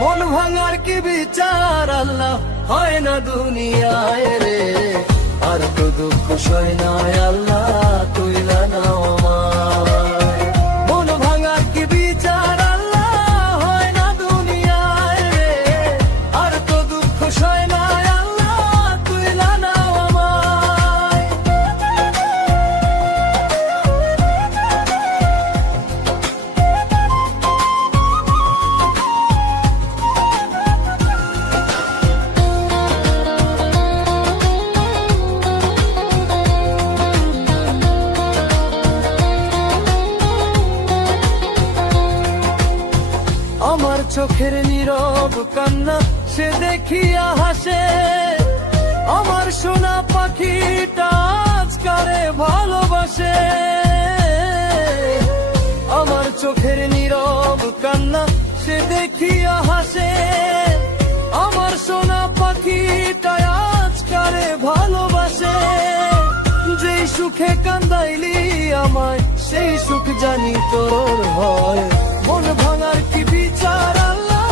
মন ভাঙার কি বিচার আল্লাহ হয় না দুনিয়ায় রে, আর তো দুঃখ সয় না আল্লাহ তুইলা নাও আমায়। মন ভাঙার কি বিচার আল্লাহ হয় না দুনিয়ায় রে, আর তো দুঃখ সয় না আল্লাহ তুইলা নাও আমায়। আমার চোখের নীরব কান্না সে দেখিয়া হাসে, আমার সোনা পাখিটা আজকারে ভালোবাসে। আমার চোখের নীরব কান্না সে দেখিয়া হাসে, আমার সোনা পাখিটা আজকারে ভালোবাসে। যেই সুখে কান্দাইলি আমায় সেই সুখ জানি তোর হয়। মন ভাঙার কি বিচার আল্লাহ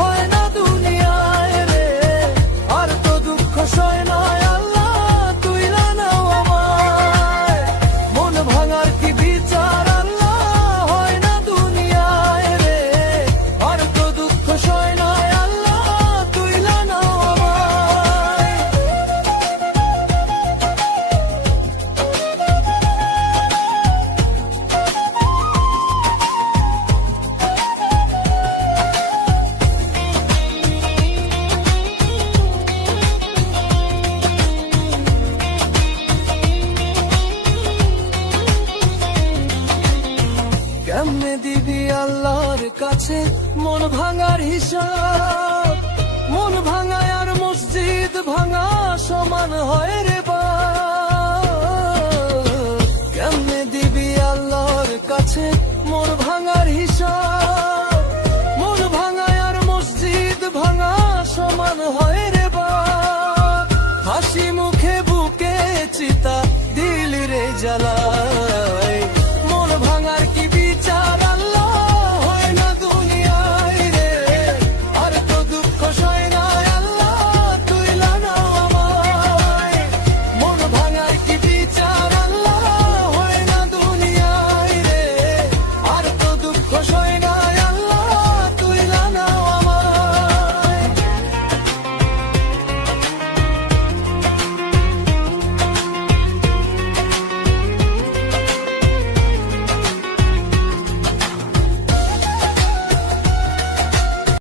হয় না দুনিয়ায় রে, আর তো দুঃখ সয় না আল্লাহ তুইলা নাও আমায়। মন ভাঙার কি বিচার আল্লাহ হয় না দুনিয়ায় রে, আর তো দুঃখ সয় না আল্লাহ তুইলা নাও আমায়। কেমনে দিবি আল্লাহর কাছে মন ভাঙার হিসাব, মন ভাঙায় আর মসজিদ ভাঙা সমান হয় রে বাপ। কেমনে দিবি আল্লাহর কাছে মন ভাঙার হিসাব, মন ভাঙায় আর মসজিদ ভাঙা সমান হয় রে বাপ। হাসি মুখে বুকে চিতা দিল রে জ্বালা